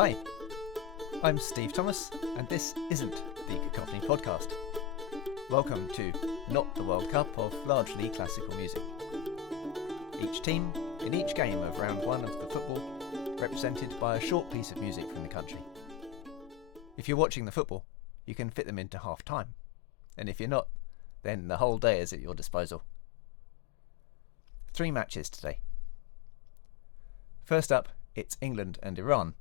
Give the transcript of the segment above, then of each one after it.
Hi, I'm Steve Thomas, and this isn't the Cacophony Podcast. Welcome to Not the World Cup of largely classical music. Each team, in each game of round one of the football, represented by a short piece of music from the country. If you're watching the football, you can fit them into half time, and if you're not, then the whole day is at your disposal. 3 matches today. First up, it's England and Iran.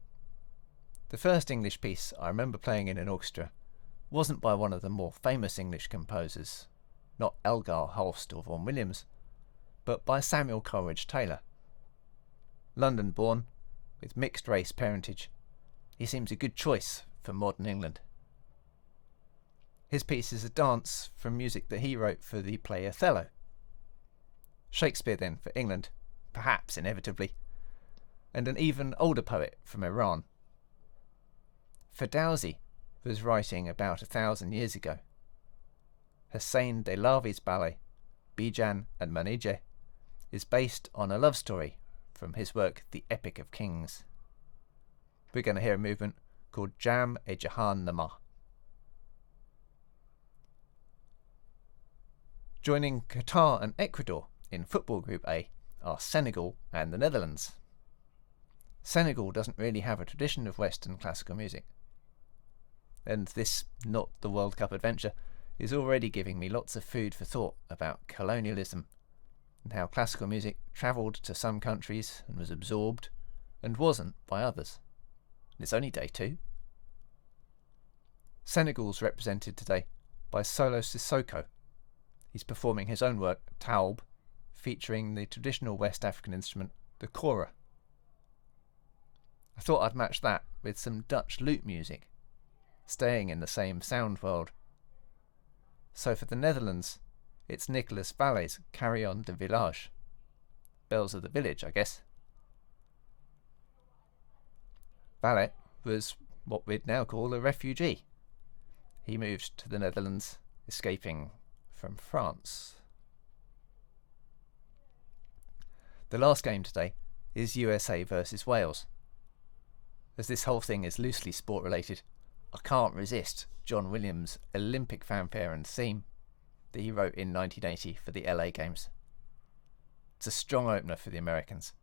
The first English piece I remember playing in an orchestra wasn't by one of the more famous English composers, not Elgar, Holst or Vaughan Williams, but by Samuel Coleridge-Taylor. London born, with mixed race parentage, he seems a good choice for modern England. His piece is a dance from music that he wrote for the play Othello. Shakespeare then for England, perhaps inevitably, and an even older poet from Iran. Ferdowsi was writing about 1,000 years ago. Hussein Dehlavi's ballet, Bijan and Manijeh, is based on a love story from his work The Epic of Kings. We're going to hear a movement called Djam-e Djahaan-Nama. Joining Qatar and Ecuador in Football Group A are Senegal and the Netherlands. Senegal doesn't really have a tradition of Western classical music, and this Not the World Cup adventure is already giving me lots of food for thought about colonialism and how classical music travelled to some countries and was absorbed and wasn't by others. And it's only day 2. Senegal's represented today by solo Cissokho. He's performing his own work, Toub, featuring the traditional West African instrument, the kora. I thought I'd match that with some Dutch lute music, staying in the same sound world. So for the Netherlands, it's Nicolas Vallet's Carillon de Village. Bells of the village, I guess. Vallet was what we'd now call a refugee. He moved to the Netherlands, escaping from France. The last game today is USA versus Wales. As this whole thing is loosely sport related, I can't resist John Williams' Olympic fanfare and theme that he wrote in 1980 for the LA Games. It's a strong opener for the Americans,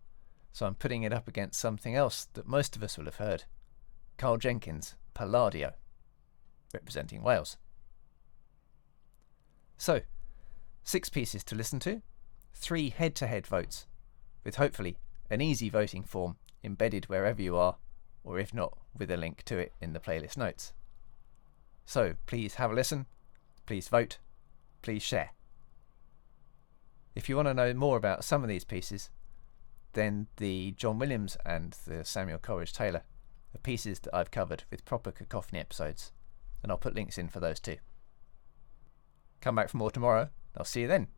so I'm putting it up against something else that most of us will have heard, Carl Jenkins' Paladio, representing Wales. So, 6 pieces to listen to, 3 head-to-head votes, with hopefully an easy voting form embedded wherever you are, or if not, with a link to it in the playlist notes. So please have a listen, please vote, please share. If you want to know more about some of these pieces, then the John Williams and the Samuel Coleridge-Taylor are pieces that I've covered with proper Cacophony episodes, and I'll put links in for those too. Come back for more tomorrow. I'll see you then.